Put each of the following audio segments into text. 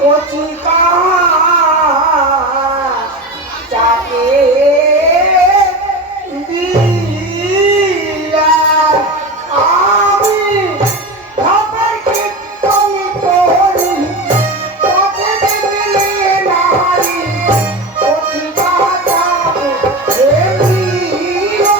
কচি চাকে দিয়া আমি ভাবার কীর্তন করি পথে দেখলে নারী কচি চাকে দিয়া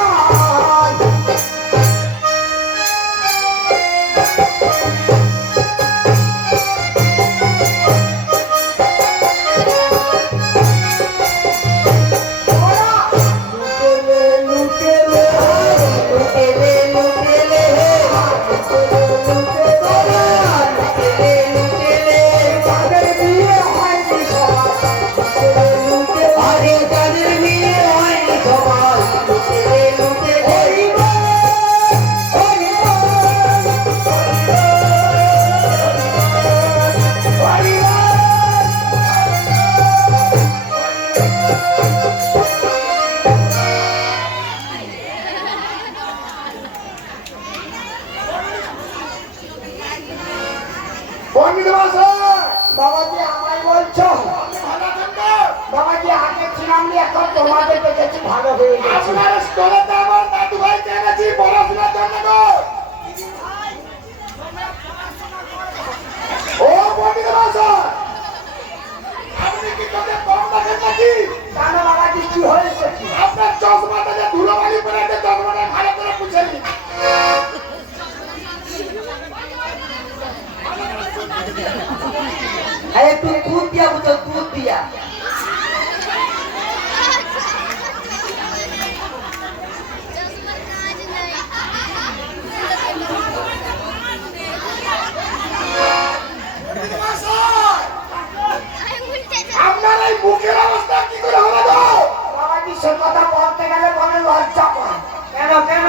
বাবাজি আমায় বলছো বাবাজি আগে ছিলাম এখন তোমাদের দেখেছি ভালো হয়ে গেছে আপনার স্কুলেতে আমার দাদু ভাই এনেছি পড়াশোনার জন্য ও পণ্ডিত মশাই আপনি কি তোকে কম দেখেন নাকি কেন বাবাজি কি হয়েছে আপনার চশমাটা যে ধুলোবালি পরে আছে চশমাটা ভালো করে পুছে নিন अरे तू दूध दिया मुझे दूध दिया আপনার এই বুকের অবস্থা কি করে হলো গো বাবাজি সে কথা বলতে গেলে মনে লজ্জা পায় কেন কেন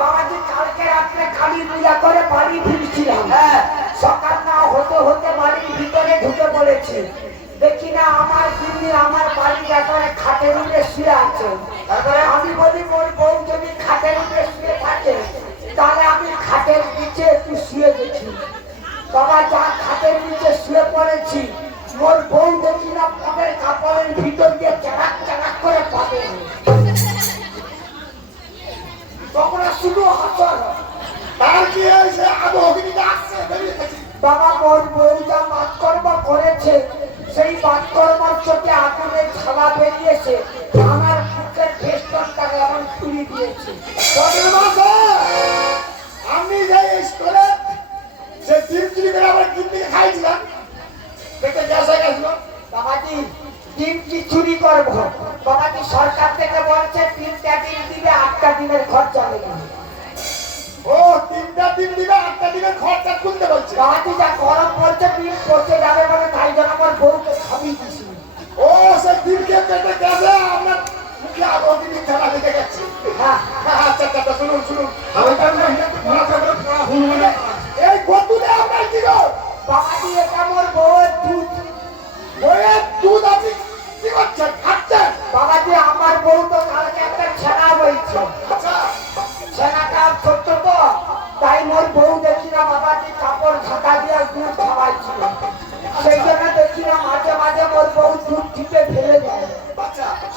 বাবাজি কালকে রাত্রে কালী পূজা করে বাড়ি ফিরছিলাম হ্যাঁ সকাল না হতে হতে বাড়ির ভিতরে ঢুকে পড়েছে দেখি না আমার গিন্নি আমার বাড়ির একেবারে খাটের উপরে শুয়ে আছে তারপরে আমি বলি ওর বউ যদি খাটের উপরে শুয়ে থাকে তাহলে আমি খাটের নিচে একটু শুয়ে দেখি বাবা যা খাটের নিচে শুয়ে পড়েছি ওর বউ দেখি না পদের কাপড়ের ভিতর দিয়ে চালাক চালাক করে পাবে তোমরা শুধু হাসো তার কি হয়েছে আগে অগ্নিটা আসছে বাবা মোর বউ যা বাতকর্ম করেছে সেই বাতকর্মর চোখে আগুনের ঝালা বেরিয়েছে আমার বুকের ভেস্টনটাকে এমন তুলে দিয়েছে আমি যে স্কুলে যে ডিম চুরি করে আমার কিডনিকে খাইছিলাম পেটে গ্যাস হয়ে গেছিল বাবাজি ডিম কি চুরি করবো বাবাজি সরকার থেকে বলছে 3টা ডিম দিবে 8টা ডিমের খরচা লেগে ও 3টা ডিম দিবে 8টা ডিমের খরচা খুলতে বলছে বাবাজি যা গরম পড়ছে ডিম পচে যাবে বলে তাই জন্য আমার বউকে খাবি দিছি ও সে ডিমকে পেটে গেছে আমার মুখে আগুন দিয়ে ঝালা দিতে গেছে হ্যাঁ আচ্ছা আচ্ছা শুনুন শুনুন আমি তো এই গতুলে আপনার কি গো বাবাজি এটা মোর বউয়ের দুধ বউয়ের দুধ আপনি কি করছেন খাচ্ছেন বাবাজি আমার বউ তো কালকে একটা ছেনা বইছে আচ্ছা ছেনাটা ছোট্ট তো তাই মোর বউ দেখি না বাবাজি কাপড় ঢাকা দিয়ে দুধ খাওয়াইছিল সেই জন্য দেখি না মাঝে মাঝে মোর বউ দুধ টিপে ফেলে যায়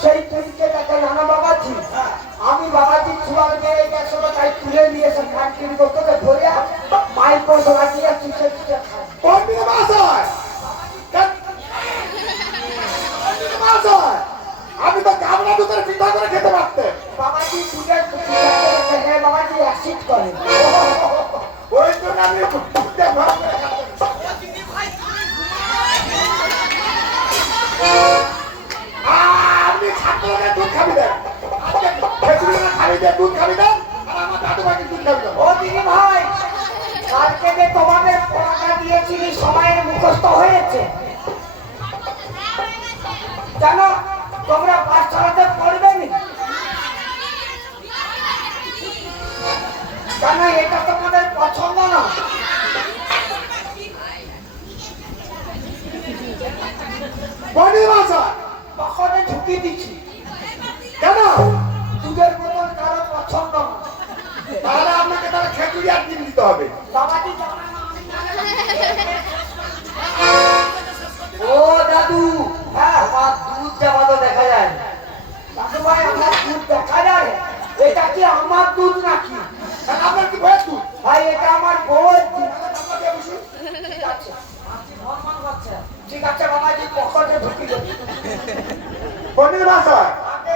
সেই তুলকে দেখে জানো বাবাজি আমি বাবাজি চুয়াল মেরে গেছিল তাই তুলে নিয়েছে কান্টির বোতলে ভরে মাইক মশলা দিয়ে চুষে চুষে খায় আমি তো গামলা দুধের পিঠা করে খেতে পারতেন বাবাজি দুধের হ্যাঁ বাবাজি অ্যাসিড করে ওই জন্য আমি আপনি ছাত্রদের দুধ খাবি দেন খাবি দেন দুধ খাবি দেন আর আমার দাদু ভাইকে দুধ খাবি দেন ও দিদি ভাই কালকে যে তোমাদের পড়াটা দিয়েছিলি সময়ের মুখস্থ হয়েছে জানো তোমরা পাঠশালাতে পড়বে নি কেন এটা তোমাদের পছন্দ না বনি ভাষা তখন ঢুকিয়ে দিচ্ছি কেন দুধের বোতল কারো পছন্দ না তাহলে আপনাকে তাহলে খেজুরি আর দিতে হবে বাবাজি ঠিক আছে বাবাজি, পকেটে ঢুকি দেব। পণ্ডিত মহাশয়, আগে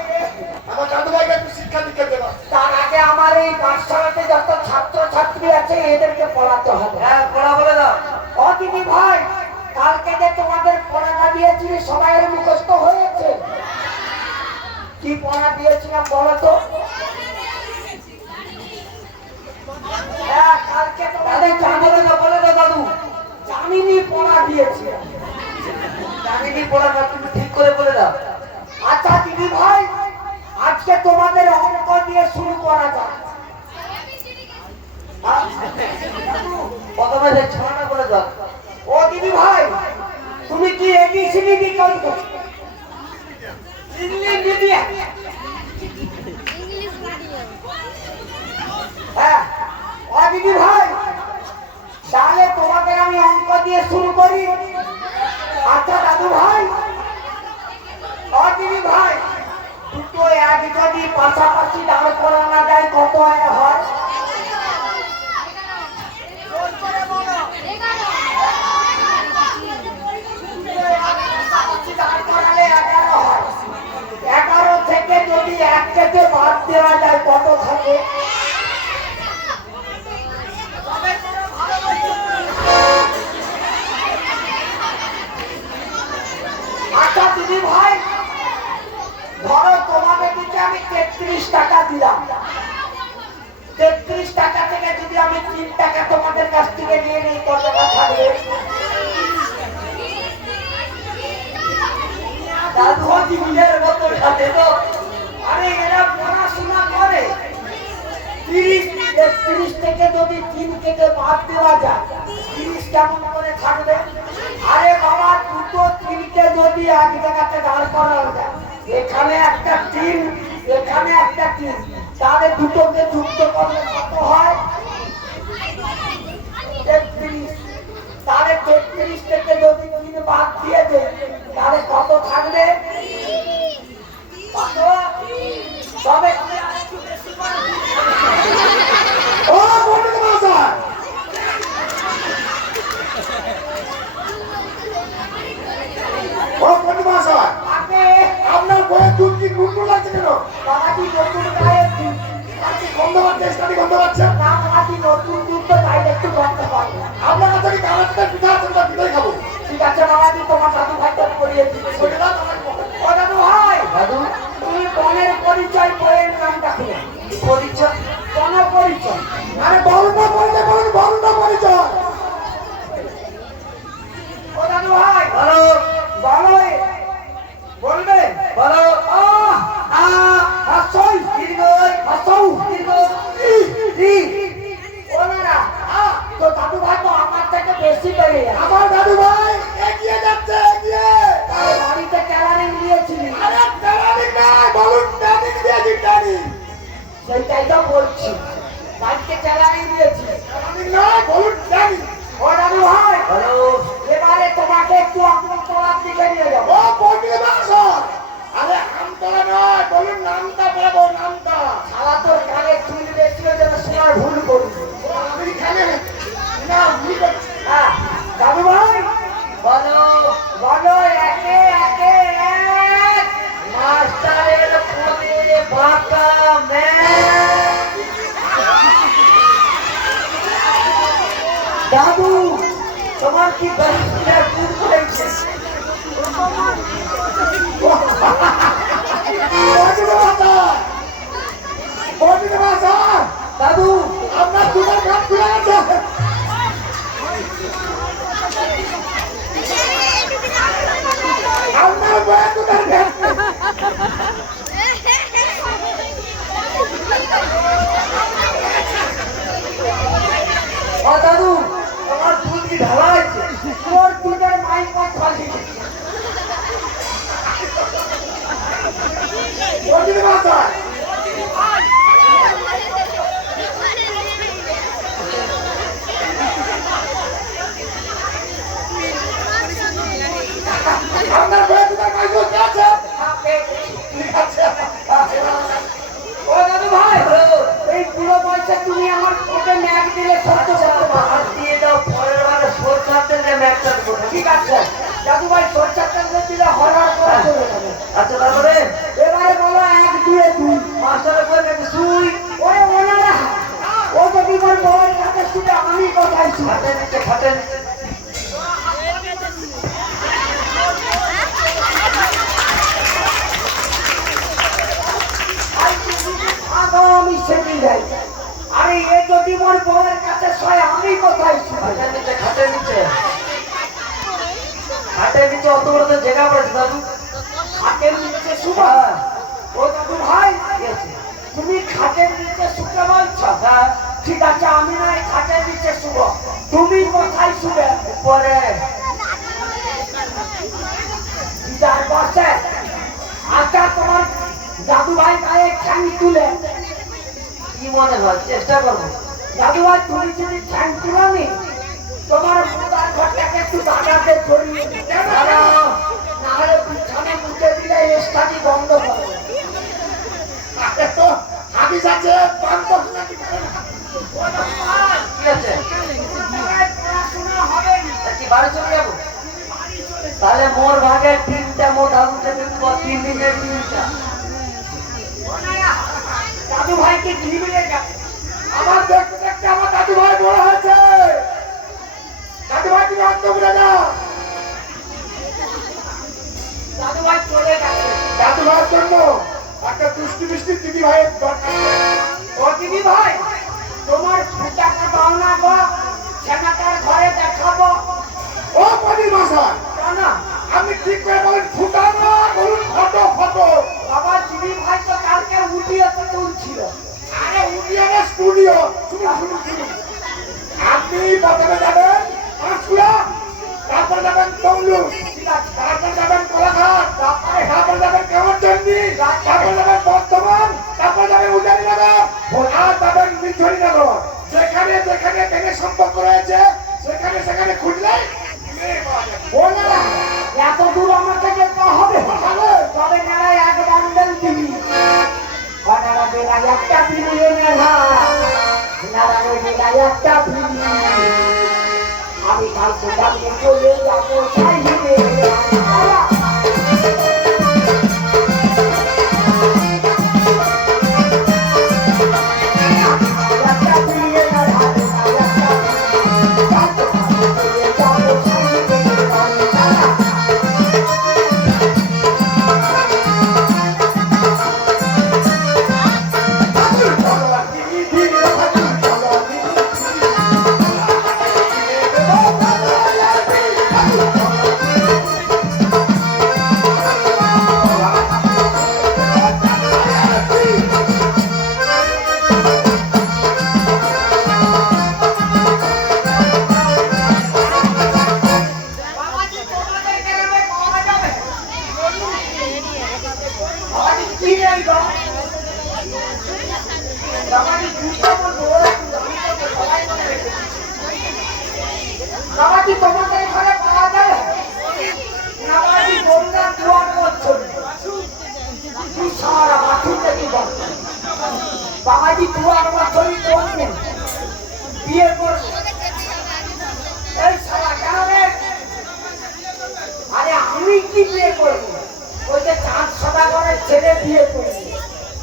আমার দাদু ভাইকে একটু শিক্ষা দীক্ষা দেবা। তার আগে আমার এই পাঠশালাতে যত ছাত্র ছাত্রী আছে এদেরকে পড়াতে হবে। হ্যাঁ পড়া বলে দাও। ও দিদি ভাই, কালকে যে তোমাদের পড়াটা দিয়েছিলি সবাইয়ের মুখস্থ হয়েছে? কি পড়া দিয়েছিলাম বলো তো? হ্যাঁ, কালকে তোমাদের বলে দাও দাদু। জামিনী পড়া দিয়েছিলাম। জামিনী পড়া না, তুমি ঠিক করে বলে দাও। আচ্ছা দিদি ভাই, আজকে তোমাদের অঙ্ক দিয়ে শুরু করা যাক। প্রথমে যে ছড়াটা বলে দাও। ও দিদি ভাই, তুমি কি এবিসিডি বিকল্প ইংলিশ মিডিয়াম? হ্যাঁ। ও দিদি ভাই, তাহলে তোমাদের আমি অঙ্ক দিয়ে শুরু করি। আচ্ছা দাদু ভাই, ও দিদি ভাই, দুটো এক যদি পাশাপাশি দাঁড় করানো যায় কত হয়? দাঁড় করালে 11 হয়। 11 থেকে যদি এক থেকে বাদ দেওয়া যায় কত থাকে? আচ্ছা দিদি ভাই, ধরো তোমাদের দিকে আমি 33 টাকা দিলাম। 33 টাকা থেকে যদি আমি 3 টাকা তোমাদের কাছ থেকে নিয়ে নিই কত টাকা থাকবে? দাদু জীবনের মতো সাথে তো। আরে এরা পড়াশোনা করে। 30 থেকে যদি 3 থেকে বাদ দেওয়া যায় 30 কেমন করে থাকবে? আরে বাবা, দুটো 3কে যদি এক জায়গাতে দাঁড় করানো যায়, এখানে একটা 3, এখানে একটা 3, তাহলে দুটোকে যুক্ত করলে কত হয়? 33। তাহলে 33 থেকে যদি 3 বাদ দিয়ে দেয় তাহলে কত থাকবে? কত? তবে ও পণ্ডিত মহাশয়, ও পণ্ডিত মহাশয়, আগে আপনার বইয়ের দুধ কি নুন লাগছে কেন? বাবাজি নতুন গায়ে দুধ। আপনি গন্ধ পাচ্ছেন, স্টাডি গন্ধ পাচ্ছেন। না বাবাজি নতুন দুধ তো তাই একটু গন্ধ পাবো। আপনার কাছে কি কাগজটা পিঠা আছে না পিঠাই খাবো? ঠিক আছে বাবাজি, তোমার দাদু ভাইকে পড়িয়ে দিচ্ছি। ওটা দাও, আমার ও দাদু ভাই, দাদু তুমি বনের পরিচয় বইয়ের নামটা খুলে। পরিচয়। বন পরিচয়। আরে বর্ণ পরিচয় বলুন, বর্ণ পরিচয়। ও দাদু ভাই, বলো বলো বলবে বলো। হাসই দীর্ঘই হাসৌ দীর্ঘ ই ও না তো দাদু ভাই তো আমার থেকে বেশি বেড়ে যায়। আমার দাদু ভাই এগিয়ে যাচ্ছে, এগিয়ে। বাড়িতে ক্যালারিং নিয়েছিলি, আরে ট্যানিং নাই, বলুন ট্যানিং দিয়েছি, ট্যানিং। সেইটাই তো বলছি। বাড়িতে ক্যালারিং নিয়েছি। ট্যানিং নয়, বলুন ট্যানিং। ও দাদু ভাই, বলো। এবারে তোমাকে একটু আমতলার দিকে নিয়ে যাবো। ও পণ্ডিত মহাশয়, আরে আমতলা নয়, বলুন নামটা বলবো, নামটা। শালা তোর কানে চুল বেশি হয়ে যাবে, সময় ভুল করবি। ও আমি এখানে না ভুল করছি। হ্যাঁ দাদু ভাই, বলো। বলো একে একে এক। মাস্টারের পদে বাঁকা ম্যান। দাদু তোমার কি দশটা ভুল করেছে? পণ্ডিত মহাশয়, পণ্ডিত মহাশয়, দাদু আপনার দুটো কাপ খুলে গেছে। আপনার বইয়ের দুটার ভেদ। ও দাদু তোমার ভুল কি ঢালা হয়েছে? তোর দুধের মাইক খালি। পণ্ডিত মহাশয়, আপনার বইয়ের দুটার মাইক বলতে আছে। ঠিক আছে। ও দাদু ভাই, এই পুরো বয়সে তুমি আমার ওকে ম্যাগ দিলে সহ্য করতে পারো? হাত দিয়ে দাও, পরের বারে সরকার থেকে ম্যাচটা দেবো। ঠিক আছে দাদু খাটের নিচে অত বড় তো জায়গা পড়েছে দাদু। খাটের নিচে শুবা? ও দাদু ভাই, তুমি খাটের নিচে শুতে বলছো? হ্যাঁ, ঠিক আছে, আমি নয় খাটের নিচে শুব, তুমি কোথায় শুবে? উপরে। যার বসে। আচ্ছা, তোমার দাদু ভাই গায়ে ঠ্যাং তুলে। কি মনে হয়, চেষ্টা করবো। দাদু ভাই, তুমি যদি ঠ্যাং তুলানি, তোমার মুদার ঘরটাকে একটু দাদাতে ধরিয়ে দিতে পারো। না হলে বিছানা মুছে দিলে স্টাডি বন্ধ করো। আরে তো আমি যাচ্ছে পান্ত নাকি করে না। ঠিক আছে, পড়াশোনা হবে না। তা কি বাড়ি চলে যাবো? তাহলে মোর ভাগে 3টা মোট আলু থেকে 3 দিনের 3টা। দাদু ভাইকে ঘি মিলে গেছে। আমার দেখতে দেখতে আমার দাদু ভাই বড় হয়েছে। দাদু ভাই তুমি অন্ত করে যাও। দাদু ভাই চলে গেছে। দাদু ভাইয়ের জন্য একটা দুষ্টি মিষ্টি দিদি ভাইয়ের দরকার। ও দিদি ভাই, তোমার ফুটাটা দাও না গো, সেনাটার ঘরে দেখাবো। ও পদি মশাই, কেন? আপনি ঠিক করে বলেন ফুটা না বলুন ফটো ফটো। বাবা, দিদি ভাই তো কালকে উঠিয়ে তো তুলছিল। আরে উডিও না স্টুডিও। শুনুন শুনুন শুনুন, আপনি প্রথমে যাবেন পাঁচকুড়া, তারপর যাবেন তমলু, ঠিক আছে। তারপর যাবেন কোলাঘাট, তারপর যাবেন কামারচন্ডী, তারপর যাবেন বর্ধমান, তারপর যাবেন উজানিনগর, আর যাবেন মিঠুরিনগর। যেখানে যেখানে ট্রেনের সম্পর্ক রয়েছে সেখানে সেখানে খুঁজলে ও না, এত দূর আমাকে যেতে হবে। তবে নারা এক বান্ডেল দিবি। নারা বেলা একটা বিলিয়ে নেড়া, নারা বেলা একটা বিলি। আমি কালকে কালকে চলে যাবো চাইলে। বাবাজি, তোমাদের ঘরে পাওয়া যায়? বাবাজি, গরুরা দুয়ার করছো। তুই সারা বাছুর দেখি বল। বাবাজি, দুয়ার বছরই করবেন, বিয়ে করবে। এই সারা গ্রামে, আরে আমি কি বিয়ে করবো? ওই যে চাঁদ সদাগরের ছেলে বিয়ে করবে,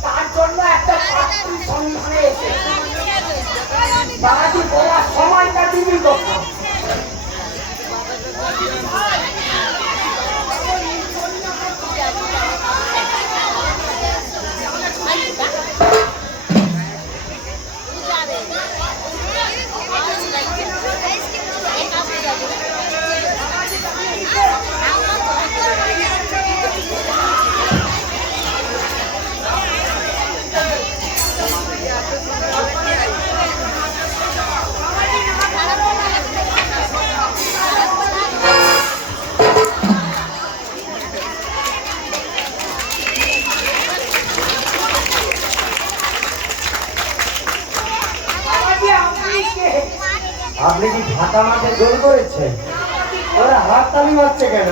তার জন্য একটা পাত্রী সন্ধানে এসে। বাবাজি, বলার সময়টা দিবি কখন? আপনি কি ঢাকা মাঠে গোল করেছে? ওরা হাত তালি মারছে কেন?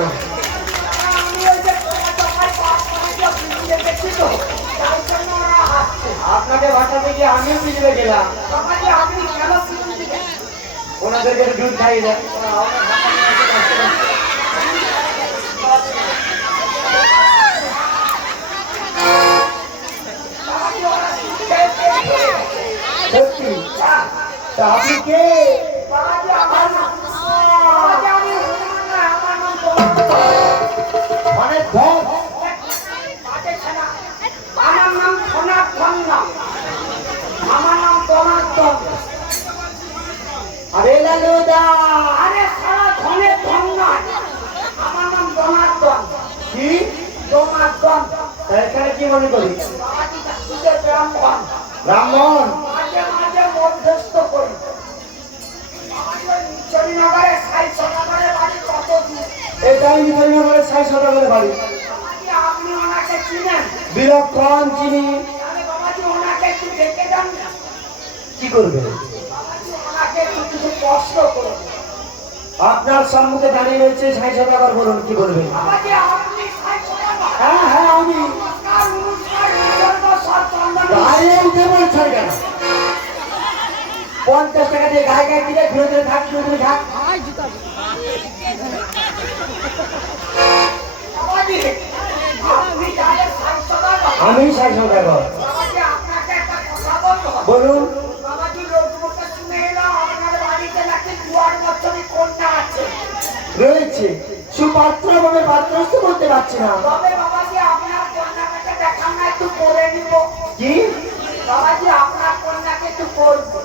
আপনাকে বাঁচাতে গিয়ে আমিও পিছলে গেলাম। ওনাদেরকে দুধ খাইয়ে দেন। সত্যি? তা আপনি কে? মানে ধন? আমার নাম সোনার ধন্যা, আমার নাম তোমার আরে লালুদা, আরে সারা ধনের ধন্যা। মনে করি? বাবাজি জাতিতে ব্রাহ্মণ ব্রাহ্মণ। মাঝে মাঝে মধ্যস্থ করি। বাবাজি ওই নিচুরিনগরে সাই সদাগরের বাড়ি কত দূর? এটাই নিচুরিনগরের ৬০ শতকের বাড়ি। বাবাজি আপনি ওনাকে চিনেন? বিলক্ষণ চিনি। তাহলে বাবাজি ওনাকে একটু ডেকে দেন না। কি করবে? বাবাজি ওনাকে একটু কিছু প্রশ্ন করুন। আপনার সম্মুখে দাঁড়িয়ে রয়েছে ৬০ শতকর, বলুন কি করবেন? বাবাজি আপনি সাই সদাগর? হ্যাঁ হ্যাঁ আমি। নমস্কার নমস্কার নিসর্গ সৎসন্ধানী। গায়ে উঠে বলছো কেন? 50 টাকা দিয়ে গায়ে গায়ে দিলে ঘুরে ঘুরে থাক, ঘুরে ঘুরে থাক। বাবাজি আপনি তাহলে সাই সদাগর? আমি ৬০ শতকর। বাবাজি আপনাকে একটা কথা বলবো। বলুন। বাবাজি লোকমুখে শুনে এলাম আপনার বাড়িতে নাকি দুয়ার বছরই কন্যা আছে। রয়েছে, সুপাত্র ভাবে পাত্রস্থ করতে পারছি না। তবে বাবাজি আপনার কন্যাকে দেখান না, একটু করে নিব। কি? বাবাজি আপনার কন্যাকে একটু করবো।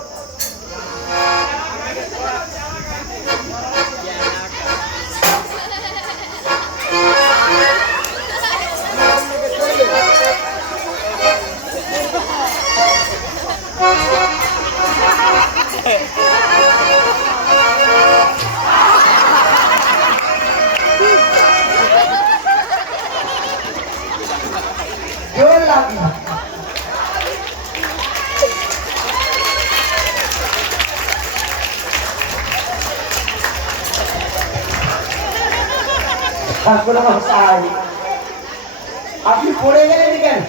জোর লাগি। ঠাকুর মশাই, আপনি পড়ে গেলেন কেন?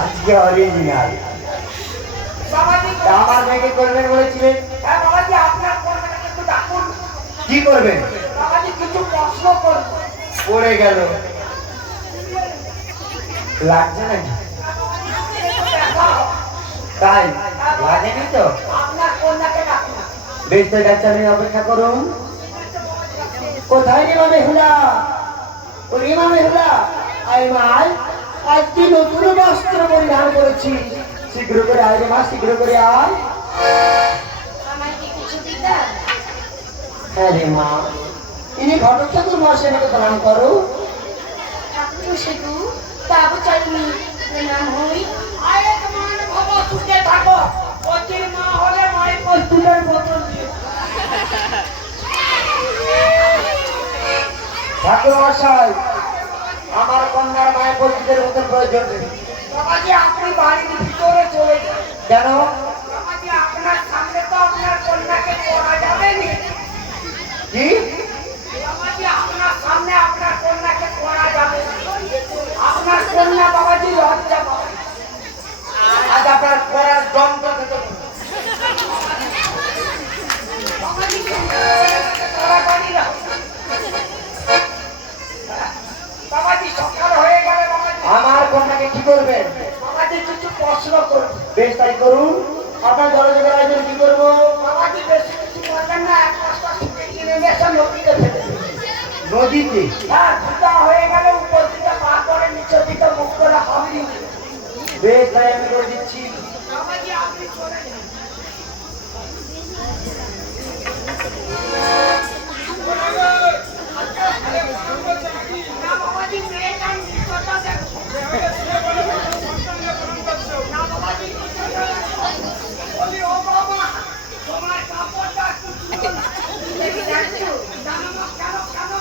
আজকে অরিজিনাল। বাবাজি আমার মেয়েকে করবেন বলেছিলেন, হ্যাঁ বাবাজি আপনার কন্যাকে একটু ডাকুন। কি করবেন? বাবাজি কিছু প্রশ্ন করবো। পড়ে গেল। লাগছে নাকি? দেখাও। তাই লাগেনি তো? আপনার কন্যাকে ডাকুন। বেশ তো যাচ্ছে, আমি অপেক্ষা করুন। কোথায় রে মা বেহুলা? ও রে মা বেহুলা, আয় মাই, আজকে নতুন বস্ত্র পরিধান করেছি। শীঘ্র করে আয় রে মা, শীঘ্র করে আয়। আমার কি কিছু দিতাম? হ্যাঁ রে মা, ইনি ঘটক ঠাকুর মহাশয়কে প্রণাম করো। ঠাকুর সেতু বাবু চলনি নাম হই। আরে তোমার বাবা শুনতে থাকো। পতির মা হলে মায়ের প্রস্তুতের বোতল দিয়ে। ঠাকুর মহাশয়, আমার কন্যার মায়ের পরিচিতের মতন প্রয়োজন নেই। বাবাজি আপনি বাড়ির ভিতরে চলে যান। কেন? বাবাজি আপনার সামনে তো আপনার কন্যাকে পড়া যাবে না। কি? বাবাজি আপনার সামনে আপনার কন্যাকে পড়া যাবে না। আপনার কন্যা বাবাজি লজ্জা পাবে। আজ আপনার পড়ার যন্ত্র থেকে বাবাজি তাড়াতাড়ি যাও। বাবাজি সকাল হয়ে গেলে বাবাজি আমার কন্যাকে কি করবেন? বাবাজি কিছু প্রশ্ন করুন। বেশ তাই করুন। আপনার দরজার আয়োজন কি করবো? বাবাজি বেশি কিছু বলবেন না, এক পাঁচটা শুনে কিনে নিয়ে এসে নদীতে ফেলে দেবেন। নদীতে? হ্যাঁ দুটা হয়ে গেলে উপর দিকে পা করে নিচের দিকে মুখ করে হাবড়ি উঠবে। বেশ তাই আমি করে দিচ্ছি। বাবাজি আপনি চলে যান। না বাবাজি মেয়েটা নিশ্চয়তা দেখো। না বাবাজি নিশ্চয়তা দেখো। বলি ও বাবা তোমার কাপড়টা একটু তুলো না। জানছো জানো না কেন কেন?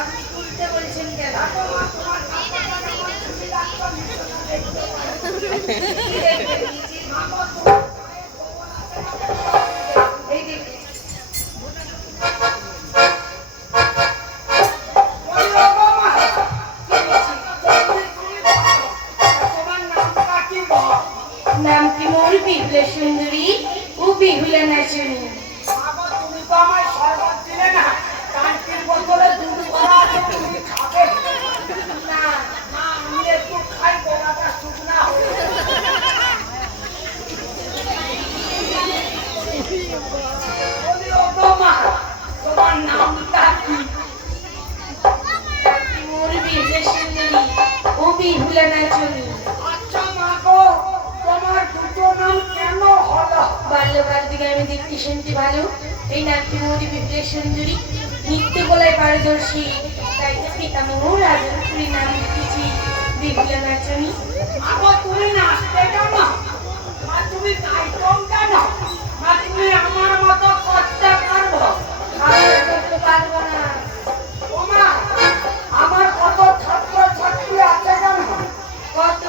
আপনি তুলতে বলছেন কেন? দেখো মা তোমার কাপড়টা কেমন তুমি লাগতো নিশ্চয়তা দেখতে পারো। কি দেখবেন নিজে? মাগো তোমার এই দেখুন। বলি ও বাবা কি হয়েছে? তোমার নামটা কি গো? নাম কি মোর বিহুলা সুন্দরী ও বিহুলা নাচনী। মাগো তুমি তো আমায় শরবত দিলে না। কানকির বোতলে দুধ ভরা আছে, তুমি খাবে না না? আমি একটু খাই, গলাটা শুকনা হয়ে বলি ও গো মা তোমার নামটা কি? নাম কি মোর বিহুলা সুন্দরী ও বিহুলা নাচনী। আচ্ছা মা গো তোমার দুটো নাম কেন হলো? বাল্যকাল থেকে আমি দেখতে শুনতে ভালো। এই নাম কি মোর বিহুলা সুন্দরী ও নৃত্য কলায় পারদর্শী, তাই তো পিতামহ রাজপুরী নাম দিতেছি বিহুলা নাচনী। আবার তুমি নাচতে জানো? মা তুমি গাইতেও জানো? মা তুমি আমার মতো করতে পারবো? আর করতে পারবো না। ওমা, আমার কত ছাত্র ছাত্রী আছে জানো? কত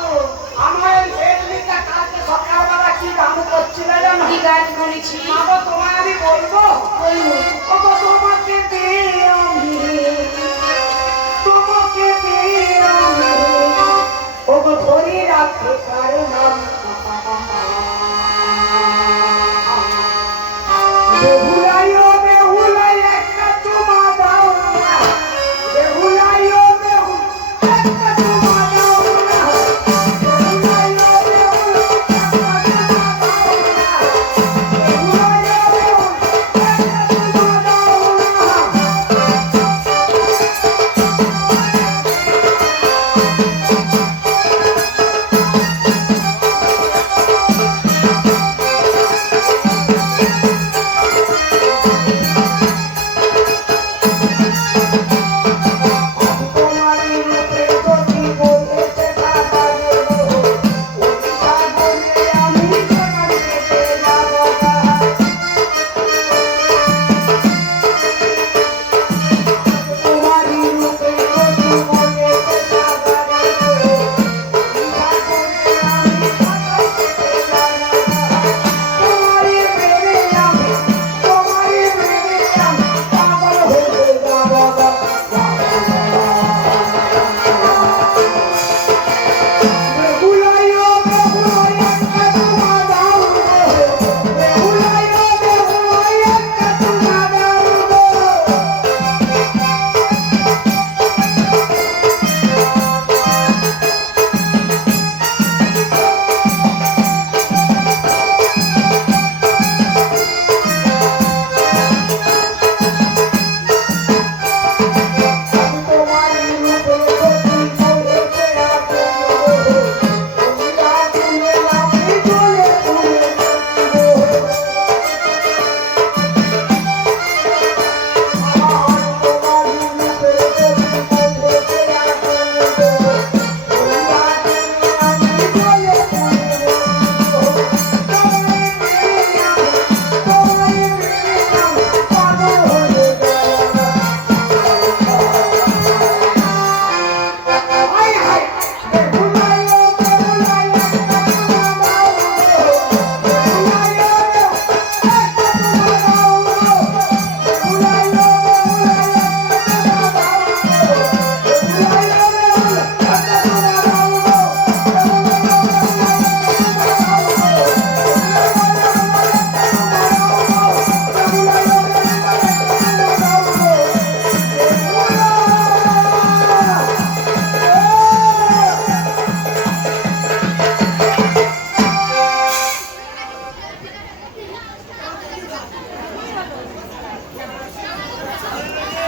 আমার এই হেডলিটা কালকে সকালবেলা কি গান করছিল জানো? কি গান করেছি মাগো তোমায় আমি বলবো? বলবো। ওগো তোমাকে দিয়ে আমি, তোমাকে দিয়ে আমি, ওগো ধরে রাখতে পারলাম। বহু